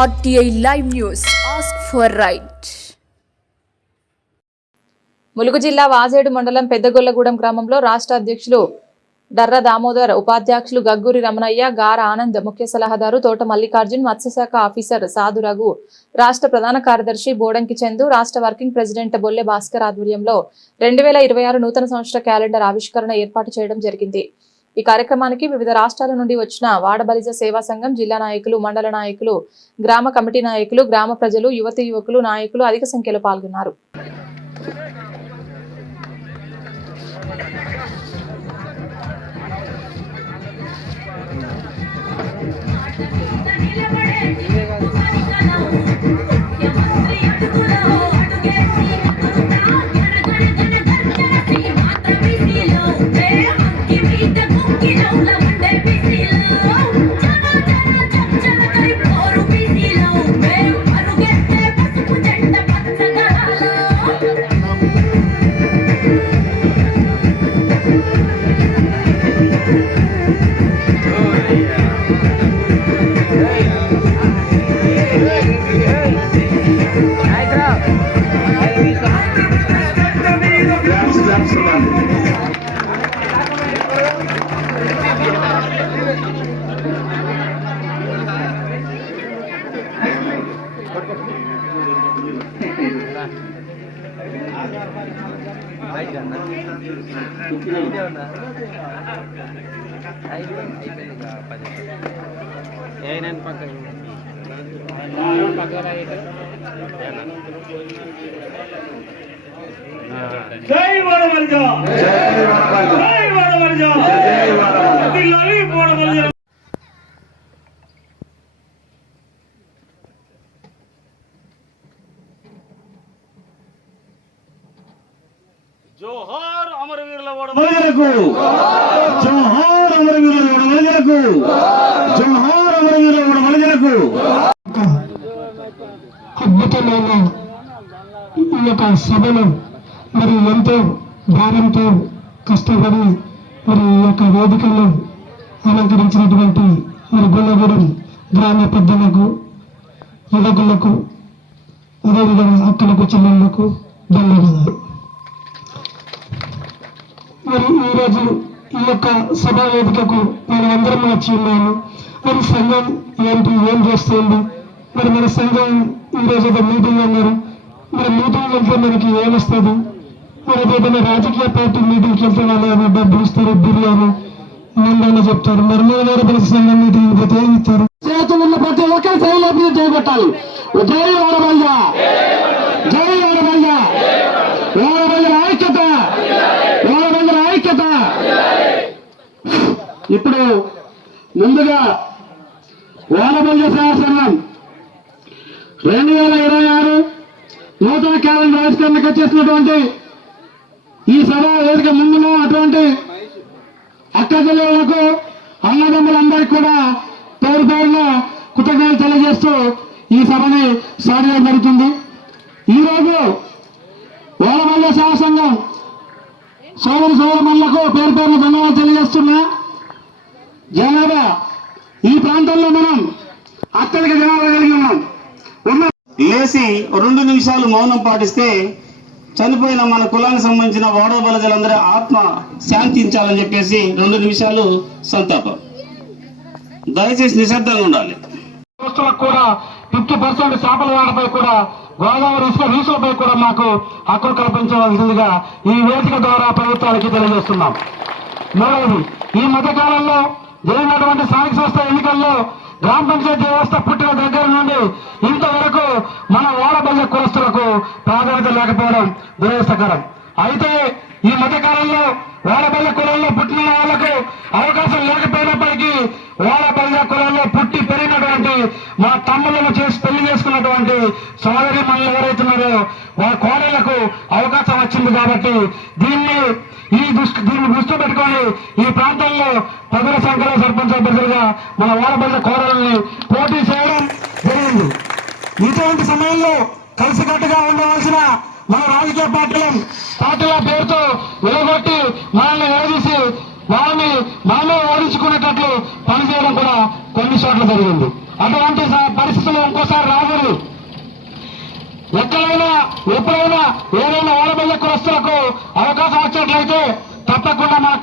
RTI Live News. Ask for right. Mulugu జిల్లా వాజేడు మండలం పెద్దగొల్లగూడెం గ్రామంలో రాష్ట్ర అధ్యక్షులు డర్ర దామోదర్, ఉపాధ్యక్షులు గగ్గూరి రమణయ్య, గార ఆనంద్, ముఖ్య సలహాదారు తోట మల్లికార్జున్, మత్స్యశాఖ ఆఫీసర్ సాధు రఘు, రాష్ట్ర ప్రధాన కార్యదర్శి బోడంకి చందు, రాష్ట్ర వర్కింగ్ ప్రెసిడెంట్ బొల్లె భాస్కర్ ఆధ్వర్యంలో 2026 నూతన సంవత్సర క్యాలెండర్ ఆవిష్కరణ ఏర్పాటు చేయడం జరిగింది. ఈ కార్యక్రమానికి వివిధ రాష్ట్రాల నుండి వచ్చిన వాడబలిజ సేవా సంఘం జిల్లా నాయకులు, మండల నాయకులు, గ్రామ కమిటీ నాయకులు, గ్రామ ప్రజలు, యువతీ యువకులు, నాయకులు అధిక సంఖ్యలో పాల్గొన్నారు. జై వాడబలిజ, జై వాడబలిజ, దిల్లాలి వాడబలిజ. జోహార్ అమరవీరుల వాడబలిజలకు, జోహార్ అమరవీరుల వాడబలిజలకు, జోహార్ అమరవీరుల వాడబలిజలకు. అద్భుతమైన ఈ యొక్క సభను మరి ఎంతో భారంతో కష్టపడి మరి ఈ యొక్క వేదికను అలంకరించినటువంటి మరి గొల్లగూడెం గ్రామ పెద్దలకు, యువకులకు, అదేవిధంగా అక్కలకు, చెల్లెళ్లకు ధన్యవాదాలు. మరి ఈరోజు ఈ యొక్క సభా వేదికకు మనం అందరం వచ్చి ఉన్నాము. మరి సంఘం ఏంటి, ఏం చేస్తుంది, మరి మన సంఘం ఈరోజు ఒక మీటింగ్ అన్నారు. మరి మీటింగ్ వెళ్తే మనకి ఏమొస్తుంది? మరి ఏదైనా రాజకీయ పార్టీ మీటింగ్కి వెళ్తే వాళ్ళు డబ్బులు ఇస్తారు, బిర్యానీ మందని చెప్తారు. మరి మీరు వాడబలిజ సంఘం మీటింగ్ పోతే ఏమి ఇస్తారు? చేతులు ఉన్న ప్రతి ఒక్కరి శైలి చేయబట్టాలి. జై వాడబలిజ, జై వాడబలిజ, వాడబలిజ ఐక్యత, వాడబలిజ ఐక్యత. ఇప్పుడు ముందుగా వాడబలిజ సేవా సంఘం 2026 నూతన క్యాలెండర్ ఆవిష్కరణకు వచ్చేసినటువంటి ఈ సభ వేదిక ముందులో అటువంటి అక్కచెల్లెళ్లకు, అన్నదమ్ములందరికీ కూడా పేరు పేరున కృతజ్ఞతలు తెలియజేస్తూ ఈ సభని స్టార్ట్ చేయడం జరుగుతుంది. ఈరోజు వాడబలిజ సేవా సంఘం సోదరులకు పేరు పేరున ధన్యవాదాలు తెలియజేస్తున్నా. జనాభా ఈ ప్రాంతంలో మనం అత్యధిక జనాభా కలిగి ఉన్నాం. లేచి 2 నిమిషాలు మౌనం పాటిస్తే చనిపోయిన మన కులానికి సంబంధించిన వాడబలిజలందరి ఆత్మ శాంతించాలని చెప్పేసి 2 నిమిషాలు సంతాపం. దయచేసి నిశ్శబ్దంగా ఉండాలి. కూడా 50% చేపల వేటపై కూడా, గోదావరి ఇసుక రీసులపై కూడా మాకు హక్కులు కల్పించవలసిందిగా ఈ వేదిక ద్వారా ప్రభుత్వానికి తెలియజేస్తున్నాం. మూడవది, ఈ మధ్య కాలంలో జరిగినటువంటి స్థానిక సంస్థ ఎన్నికల్లో గ్రామ పంచాయతీ వ్యవస్థ పుట్టిన దగ్గర నుండి ఇంతవరకు మన వాడబలిజ కులస్తులకు ప్రాధాన్యత లేకపోవడం దురదృష్టకరం. అయితే ఈ మధ్య కాలంలో వాడబలిజ కులంలో పుట్టిన వాళ్లకు అవకాశం లేకపోయినప్పటికీ వాడబలిజ కులంలో పుట్టి పెరిగినటువంటి మా తమ్ముళ్లను చేసి పెళ్లి చేసుకున్నటువంటి సోదరి మనులు ఎవరైతున్నారో వారి కోడళ్లకు అవకాశం వచ్చింది. కాబట్టి దీన్ని దృష్టి పెట్టుకొని ఈ ప్రాంతంలో పదుల సంఖ్యలో సర్పంచ్ అభ్యర్థులుగా మన వాడబలిజ కోడల్ని పోటీ చేయడం జరిగింది. ఇటువంటి సమయంలో కలిసికట్టుగా ఉండవలసిన మన రాజకీయ పార్టీల పేరుతో వెలగొట్టి మనల్ని నిలదీసి వాళ్ళని మనమే ఓడించుకునేటట్లు పనిచేయడం కూడా కొన్ని చోట్ల జరిగింది. అటువంటి పరిస్థితులు ఇంకోసారి రాకూడదు. ఎక్కడైనా ఎప్పుడైనా ఏదైనా ఓడబల్ల కులస్తులకు అవకాశం వచ్చినట్లయితే తప్పకుండా మన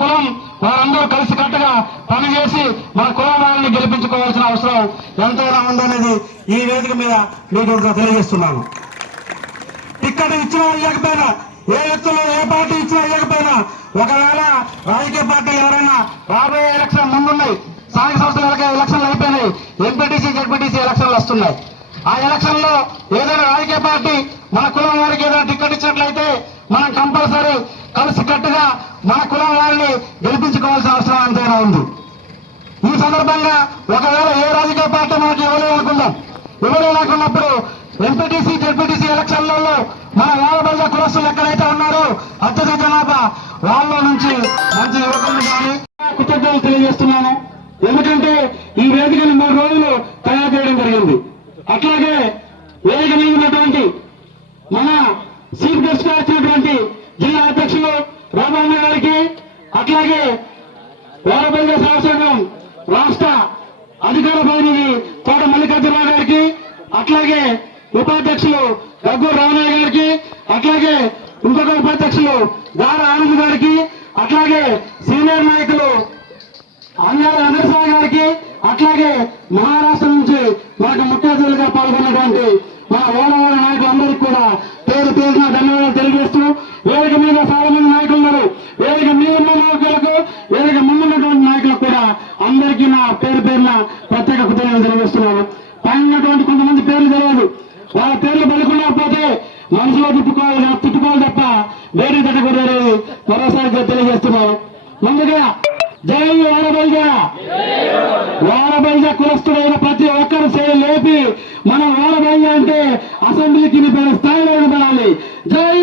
కులం వారందరూ కలిసి కట్టుగా పనిచేసి మన కులం వారిని గెలిపించుకోవాల్సిన అవసరం ఎంతైనా ఉందనేది ఈ వేదిక మీద మీకు తెలియజేస్తున్నాను. టిక్కెట్ ఇచ్చినా ఇవ్వకపోయినా, ఏ వ్యక్తులు ఏ పార్టీ ఇచ్చినా ఇవ్వకపోయినా, ఒకవేళ రాజకీయ పార్టీలు ఎవరైనా రాబోయే ఎలక్షన్ ముందున్నాయి, స్థానిక సంస్థల ఎలక్షన్లు అయిపోయినాయి, ఎంపీటీసీ జెడ్పీటీసీ ఎలక్షన్లు వస్తున్నాయి. ఆ ఎలక్షన్ లో ఏదైనా రాజకీయ పార్టీ మన కులం వారికి ఏదైనా టికెట్ ఇచ్చినట్లయితే మనం కంపల్సరీ కలిసి కట్టుగా మన కులం వారిని గెలిపించుకోవాల్సిన అవసరం ఎంతైనా ఉంది. ఈ సందర్భంగా ఒకవేళ ఏ రాజకీయ పార్టీ మనకి ఇవ్వలేనుకున్నప్పుడు ఎంపీటీసీ జెడ్పీటీసీ ఎలక్షన్లలో మన వాడబల్ల కులస్తులు ఎక్కడైతే ఉన్నారో అత్యధిక జనాభా వాళ్ళ నుంచి మంచి యువకులు కానీ కృతజ్ఞతలు తెలియజేస్తున్నాను. ఎందుకంటే ఈ వేదికను 3 రోజులు తయారు చేయడం జరిగింది. అట్లాగే వేదిక మీద ఉన్నటువంటి మన చీఫ్ గెస్ట్ గా వచ్చినటువంటి జిల్లా అధ్యక్షులు రామన్న గారికి, అట్లాగే వాడబల్ల శాసనం రాష్ట్ర అధికార ప్రతినిధి తోట మల్లికార్జునరావు గారికి, అట్లాగే ఉపాధ్యక్షులు గగ్గూరు రామయ్య గారికి, అట్లాగే ఇంకొక ఉపాధ్యక్షులు గార ఆనంద్ గారికి, అట్లాగే సీనియర్ నాయకులు అందరస్వామి గారికి, అట్లాగే మహారాష్ట్ర నుంచి మనకు ముఖ్య అతిథులుగా పాల్గొన్నటువంటి మన ఓడవాడ నాయకులందరికీ కూడా పేరు పేరున ధన్యవాదాలు తెలియజేస్తూ, వేదిక మీద చాలా మంది నాయకులు ఉన్నారు. వేదిక మీద ఉన్న నాయకులకు, వేదిక ముందున్నటువంటి నాయకులకు కూడా అందరికీ నా పేరున ప్రత్యేక కృతజ్ఞతలు తెలియజేస్తున్నాను. పైనటువంటి కొంతమంది పేర్లు తెలియదు, వాళ్ళ పేర్లు పలుకున్నకపోతే మనసులో తిట్టుకోవాలి తప్ప వేరే తగ్గకూడదు మరోసారి తెలియజేస్తున్నాను. ముందుగా జై వాడబల్ల కులస్తుడైన ప్రతి ఒక్కరు లేపి మనం వాడబల్ల అంటే అసెంబ్లీకి స్థాయిలో నిలబడాలి. జై